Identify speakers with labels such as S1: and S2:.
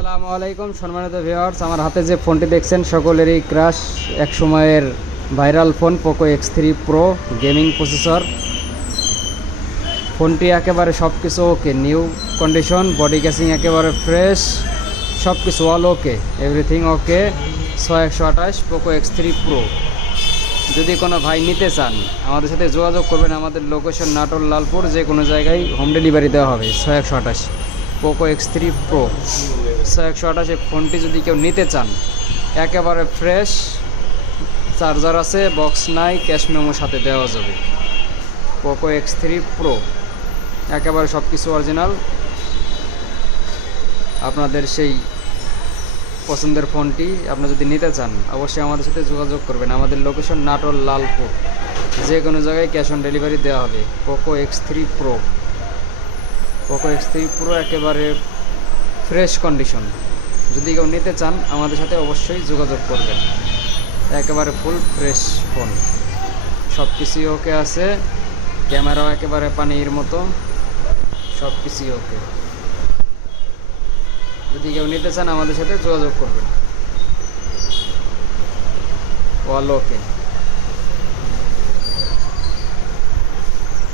S1: আসসালামু আলাইকুম, সম্মানিত ভিউয়ার্স আমার হাতে যে ফোনটি দেখছেন, সকলেরই ক্রাশ এক সময়ের viral phone Poco X three pro gaming processor ফোনটি একেবারে সব কিছু okay new condition body casing একেবারে ফ্রেশ সব কিছু অল ওকে এভরিথিং ওকে ছয় একশো আঠাশ পোকো এক্স থ্রি প্রো যদি কোনো ভাই নিতে চান, আমাদের সাথে যোগাযোগ করবেন, আমাদের লোকেশন নাটোর লালপুর যে কোনো জায়গায় হোম ডেলিভারি দেওয়া হবে ছয় একশো আঠাশ। পোকো এক্স থ্রি প্রো একশো আঠাশে ফোনটি যদি কেউ নিতে চান, একেবারে ফ্রেশ চার্জার আছে বক্স নাই ক্যাশ মেমোর সাথে দেওয়া যাবে। পোকো এক্স থ্রি প্রো একেবারে সব কিছু অরিজিনাল আপনাদের সেই পছন্দের ফোনটি আপনি যদি নিতে চান, অবশ্যই আমাদের সাথে যোগাযোগ করবেন। আমাদের লোকেশন নাটোর লালপুর। যে কোনো জায়গায় ক্যাশ অন ডেলিভারি দেওয়া হবে। Poco X three pro Poco X three pro একেবারে ফ্রেশ কন্ডিশন যদি কেউ নিতে চান, আমাদের সাথে অবশ্যই যোগাযোগ করবেন। একেবারে ফুল ফ্রেশ ফোন সব কিছুই ওকে আছে। ক্যামেরাও একেবারে পানির মতো। সব কিছুই ওকে যদি কেউ নিতে চান, আমাদের সাথে যোগাযোগ করবেন। অল ওকে